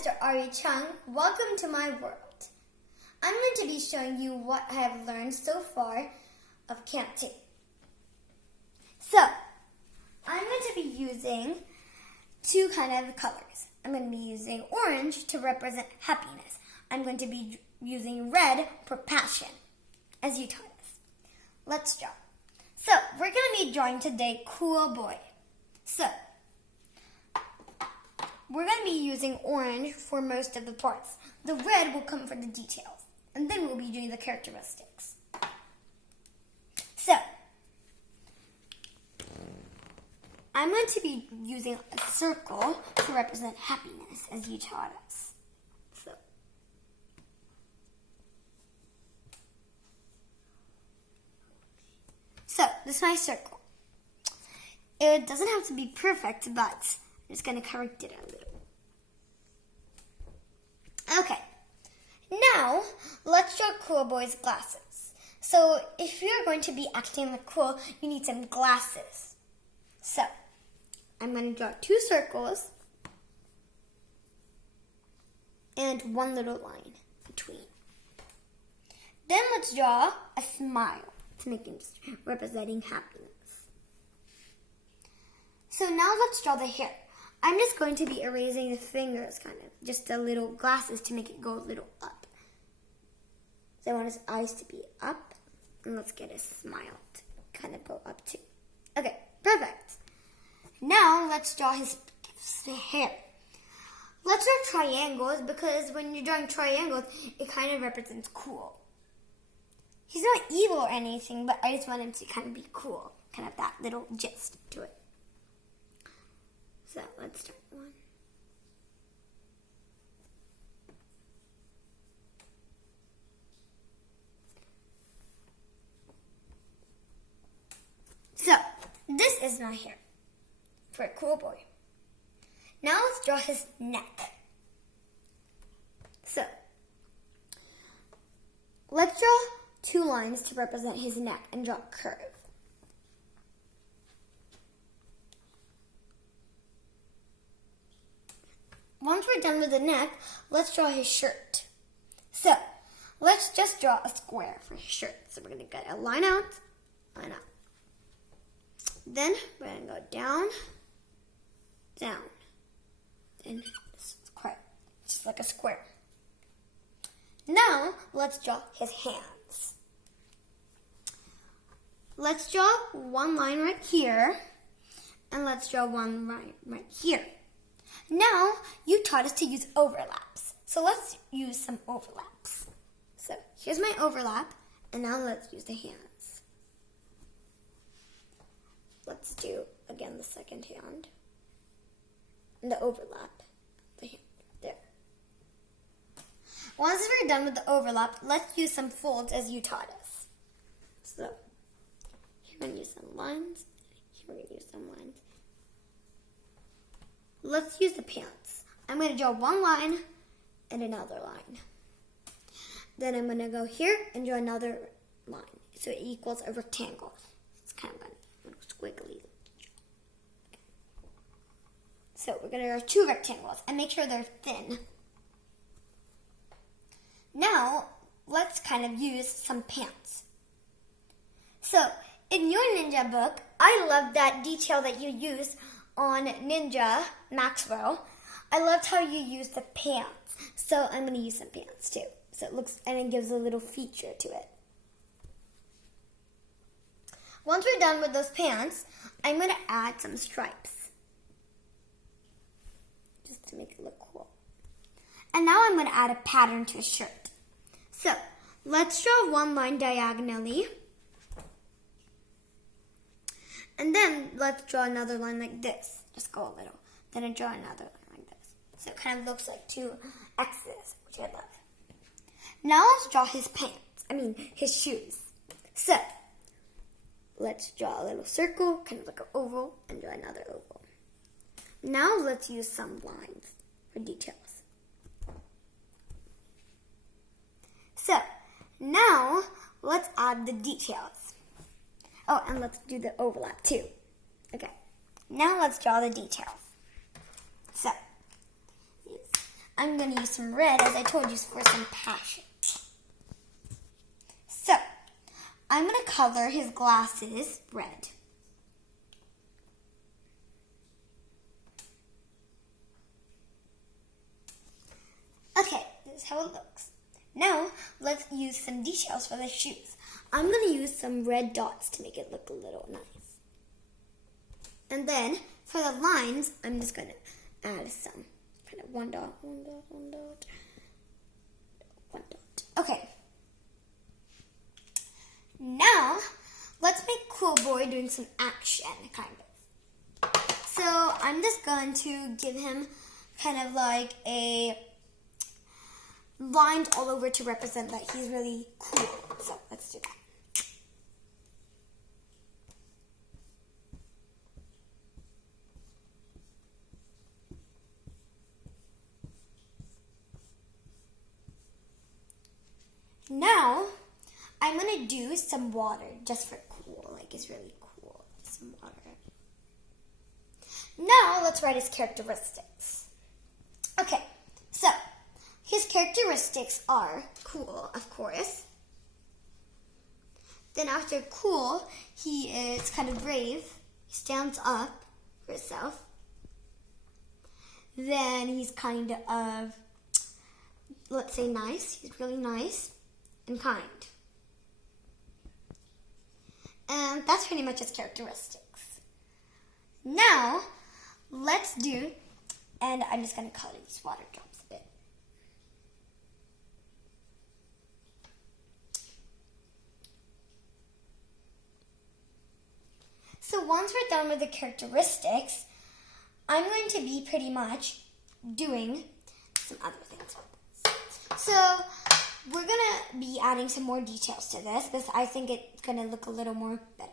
Mr. Arree Chung. Welcome to my world. I'm going to be showing you what I have learned so far of counting. So, I'm going to be using two kind of colors. I'm going to be using orange to represent happiness. I'm going to be using red for passion, as you taught us. Let's draw. So, we're going to be drawing today Cool Boy. So, we're going to be using orange for most of the parts. The red will come for the details. And then we'll be doing the characteristics. So, I'm going to be using a circle to represent happiness, as you taught us. So, this is my circle. It doesn't have to be perfect, but I'm just going to correct it a little. Okay, now let's draw Cool Boy's glasses. So, if you're going to be acting like cool, you need some glasses. So, I'm going to draw two circles and one little line between. Then let's draw a smile to make him representing happiness. So now let's draw the hair. I'm just going to be erasing the fingers, kind of, just the little glasses to make it go a little up. So I want his eyes to be up, and let's get his smile to kind of go up too. Okay, perfect. Now let's draw his hair. Let's draw triangles, because when you're drawing triangles, it kind of represents cool. He's not evil or anything, but I just want him to kind of be cool. Kind of that little gist to it. So let's start one. So, this is my hair for a cool boy. Now let's draw his neck. So, let's draw two lines to represent his neck and draw a curve. Once we're done with the neck, let's draw his shirt. So, let's just draw a square for his shirt. So we're going to get a line out, line out. Then we're going to go down, down, and square, just like a square. Now, let's draw his hands. Let's draw one line right here, and let's draw one line right here. Now, you taught us to use overlaps, so let's use some overlaps. So, here's my overlap, and now let's use the hands. Let's do, again, the second hand, and the overlap, the hand, there. Once we're done with the overlap, let's use some folds as you taught us. So, here we're going to use some lines, here we're going to use some lines. Let's use the pants. I'm going to draw one line and another line. Then I'm going to go here and draw another line. So it equals a rectangle. It's kind of a little squiggly. So we're going to draw two rectangles and make sure they're thin. Now, let's kind of use some pants. So, in your ninja book, I love that detail that you use on Ninja Maxwell. I loved how you used the pants. So I'm going to use some pants too. So it looks, and it gives a little feature to it. Once we're done with those pants, I'm going to add some stripes. Just to make it look cool. And now I'm going to add a pattern to a shirt. So let's draw one line diagonally. And then let's draw another line like this. Just go a little. Then I draw another line like this. So it kind of looks like two X's, which I love. Now let's draw his pants. His shoes. So let's draw a little circle, kind of like an oval, and draw another oval. Now let's use some lines for details. So now let's add the details. Oh, and let's do the overlap too. Okay, now let's draw the details. So, I'm going to use some red, as I told you, for some passion. So, I'm going to color his glasses red. Okay, this is how it looks. Now, let's use some details for the shoes. I'm going to use some red dots to make it look a little nice. And then, for the lines, I'm just going to add some kind of one dot, one dot, one dot, one dot. Okay. Now, let's make Cool Boy doing some action, kind of. So, I'm just going to give him kind of like a lines all over to represent that he's really cool. So, let's do that. Now, I'm going to do some water just for cool. Like, it's really cool. Some water. Now, let's write his characteristics. Okay, so his characteristics are cool, of course. Then after cool, he is kind of brave. He stands up for himself. Then he's kind of, let's say, nice. He's really nice and kind. And that's pretty much his characteristics. Now, let's do, and I'm just going to color these water drops a bit. So once we're done with the characteristics, I'm going to be pretty much doing some other things with this. So we're going to be adding some more details to this because I think it's going to look a little more better.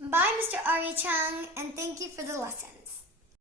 Bye, Mr. Arree Chung, and thank you for the lessons.